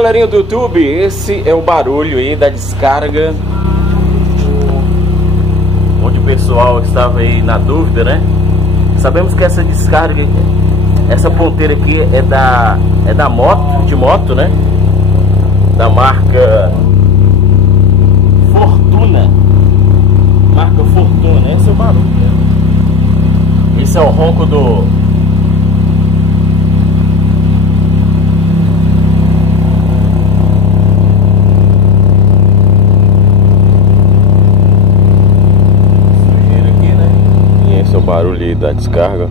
galerinha do YouTube, esse é o barulho aí da descarga, onde o pessoal estava aí na dúvida, né? Sabemos que essa descarga, essa ponteira aqui é da moto, de moto, né? Da marca FORTUNA. Marca FORTUNA, esse é o barulho, né? Esse é o ronco do... sujeira aqui, né? E esse é o barulho aí da descarga.